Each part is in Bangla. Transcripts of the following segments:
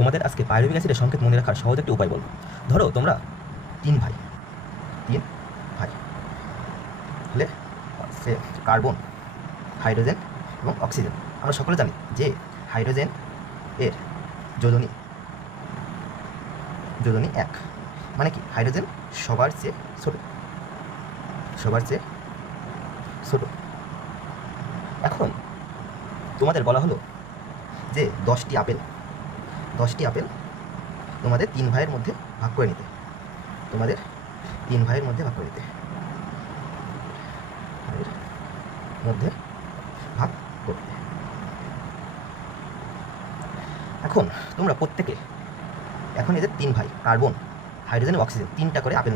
তোমাদের আজকে পাইরুভিক অ্যাসিডের সংকেত মনে রাখার সহজ একটি উপায় বলবো। ধরো তোমরা তিন ভাই হলে সে কার্বন, হাইড্রোজেন এবং অক্সিজেন। আমরা সকলে জানি যে হাইড্রোজেন এর যোজনী এক, মানে কি হাইড্রোজেন সবার চেয়ে ছোট। এখন তোমাদের বলা হলো যে 10টি আপেল তোমাদের তিন ভাইয়ের মধ্যে ভাগ করে নিতে। এখন তোমরা প্রত্যেকে এখন এদের তিন ভাই কার্বন, হাইড্রোজেন এবং অক্সিজেন 3টা করে আপেল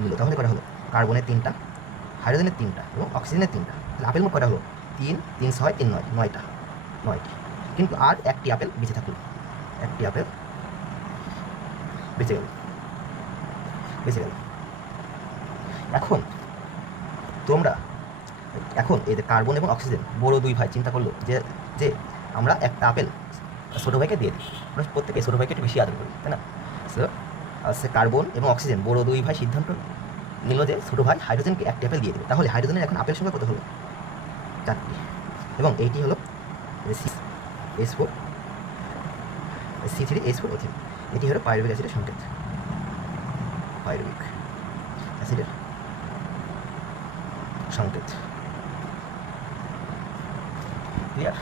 নিল। তাহলে কটা হলো? কার্বনের 3টা, হাইড্রোজেনের 3টা এবং অক্সিজেনের 3টা। তাহলে আপেল মোট কটা হলো? 3, 3, 6, 3, 9, 9টা। কিন্তু আর একটি আপেল বেঁচে থাকলো, বেঁচে গেল। এখন তোমরা এই যে কার্বন এবং অক্সিজেন বড় দুই ভাই চিন্তা করলো যে আমরা একটা আপেল ছোটো ভাইকে দিয়ে দিই। আমরা প্রত্যেকে ছোটো ভাইকে একটু বেশি আদর করি, তাই না? সে কার্বন এবং অক্সিজেন বড় দুই ভাই সিদ্ধান্ত নিল যে ছোটো ভাই হাইড্রোজেনকে একটি আপেল দিয়ে দেবে। তাহলে হাইড্রোজেনের এখন আপেল সংখ্যা কত হলো? 4টি। এবং এইটি হলো C4, C3H4O3। এটি হলো পাইরুভিক অ্যাসিডের সংকেত। ক্লিয়ার?